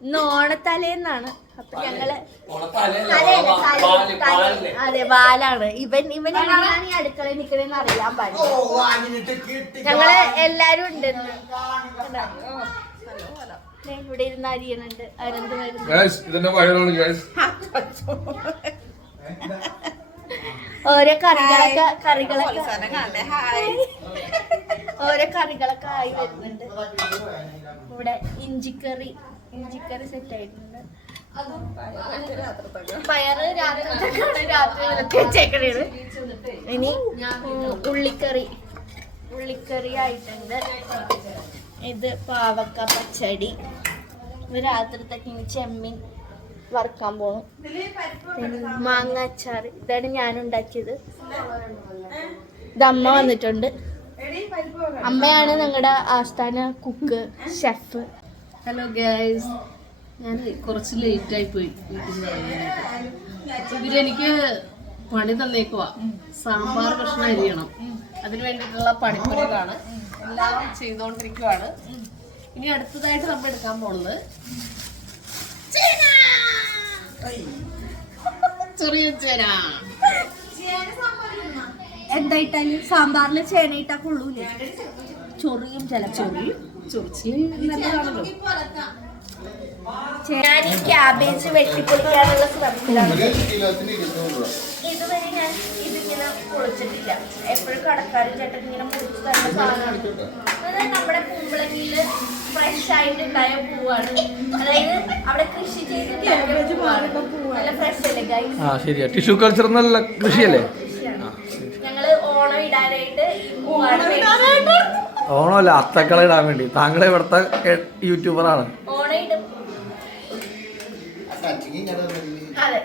ഓണത്തലേന്നാണ്. അപ്പൊ ഞങ്ങള് അതെ വാലാണ്. ഇവൻ അടുക്കളയിൽ നിക്കണെന്ന് അറിയാൻ പാടില്ല. ഞങ്ങള് എല്ലാരും ഉണ്ട്. ഇവിടെ ഇരുന്ന് അരിയണുണ്ട്. അനന്ത് ഓരോ കറികളൊക്കെ ആയി വരുന്നുണ്ട്. ഇവിടെ ഇഞ്ചിക്കറി സെറ്റ് ആയിട്ടുണ്ട്. പയറ് രാത്രി വെച്ചേക്കണേണ്. ഇനി ഉള്ളിക്കറി ആയിട്ടുണ്ട്. ഇത് പാവക്ക പച്ചടി. രാത്രിത്തേക്ക് ഇനി ചെമ്മീൻ വറുക്കാൻ പോണു. മാങ്ങ അച്ചാർ. ഇതാണ് ഞാൻ ഉണ്ടാക്കിയത്. ഇത് അമ്മ വന്നിട്ടുണ്ട്. അമ്മയാണ് ഞങ്ങളുടെ ആസ്ഥാന കുക്ക്, ഷെഫ്. ഹലോ ഗൈസ്, ഞാൻ കുറച്ച് ലേറ്റായി പോയി. ഇവരെനിക്ക് പണി തന്നേക്കുവാ. സാമ്പാർ കഷ്ണം അരിയണം. അതിന് വേണ്ടിയിട്ടുള്ള പണിപ്പുരകളാണ്. എല്ലാം ചെയ്തുകൊണ്ടിരിക്കുവാണ്. ഇനി അടുത്തതായിട്ട് നമ്മൾ എടുക്കാൻ പോണത് ചെറിയ ചേന. എന്തായിട്ടാലും സാമ്പാറില് ചേന ഇട്ടാ കൊള്ളൂലേ? ചൊറിയും നല്ലതാണല്ലോ. ഞാൻ ഈ ക്യാബേജ് വെട്ടിപ്പൊളിക്കാനുള്ള ശ്രമത്തിലാണ്. ഇതുവരെ ഞാൻ ഇതിങ്ങനെ പൊളിച്ചിട്ടില്ല. എപ്പോഴും കടക്കാരും ചേട്ടൻ ഇങ്ങനെ മുറിച്ച് തരുന്ന സാധനമാണ്. അതായത് നമ്മുടെ കുമ്പളങ്ങിയില് ഫ്രഷ് ആയിട്ട് ഉണ്ടായ പൂവാണ്. അതായത് അവിടെ കൃഷി ചെയ്ത് നല്ല ഫ്രഷ് അല്ലേ ഗൈസ്? ടിഷ്യൂ കൾച്ചർ നല്ല കൃഷിയല്ലേ? ഞങ്ങള് ഓണം ഇടാനായിട്ട് ഈ പൂവാണ്. ഓണമല്ല, അത്തക്കള ഇടാൻ വേണ്ടി. താങ്കളെ ഇവിടുത്തെ യൂട്യൂബറാണ്. ഓണം ഇടും. അതെ,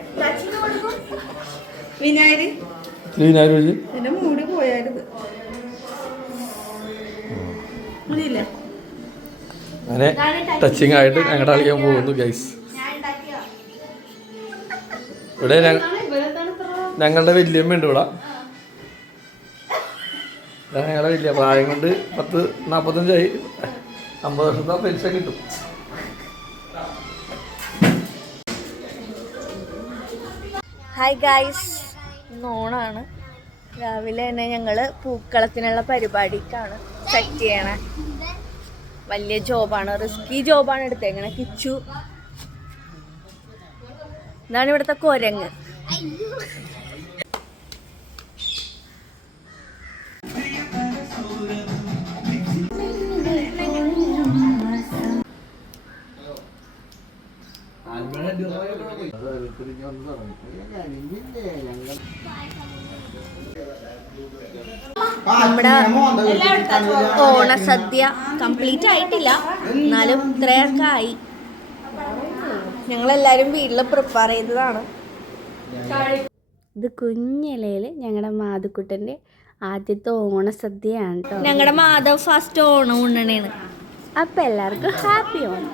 വിനായരി മൂടി പോയാലും അങ്ങനെ ടച്ചിങ് ആയിട്ട് ഞങ്ങളുടെ കളിക്കാൻ പോകുന്നു ഗൈസ്. ഇവിടെ ഞങ്ങളുടെ വല്യമ്മ ഉണ്ട്. ഇവിടെ ഞങ്ങളുടെ വലിയ പ്രായം കൊണ്ട് 40-45 50 വർഷത്തെ പെൻഷൻ കിട്ടും. ഹായ് ഗൈസ്, ഇന്ന് ഓണാണ്. രാവിലെ തന്നെ ഞങ്ങള് പൂക്കളത്തിനുള്ള പരിപാടിക്കാണ് സെറ്റ് ചെയ്യണേ. വലിയ ജോബാണ്, റിസ്കി ജോബാണ് എടുത്തേക്കണേ. കിച്ചു ഇതാണ് ഇവിടുത്തെ കുരങ്ങ്. നമ്മുടെ ഓണസദ്യ കംപ്ലീറ്റ് ആയിട്ടില്ല, എന്നാലും ഇത്രയൊക്കെ ആയി. ഞങ്ങളെല്ലാരും വീട്ടിൽ പ്രിപ്പയർ ചെയ്തതാണ്. ഇത് കുഞ്ഞിലയിൽ ഞങ്ങളുടെ മാധുക്കുട്ടൻ്റെ ആദ്യത്തെ ഓണസദ്യയാണ് കേട്ടോ. ഞങ്ങളുടെ മാധവ് ഫസ്റ്റ് ഓണം ഉണ്ണണേണ്. അപ്പം എല്ലാവർക്കും ഹാപ്പി ഓണം.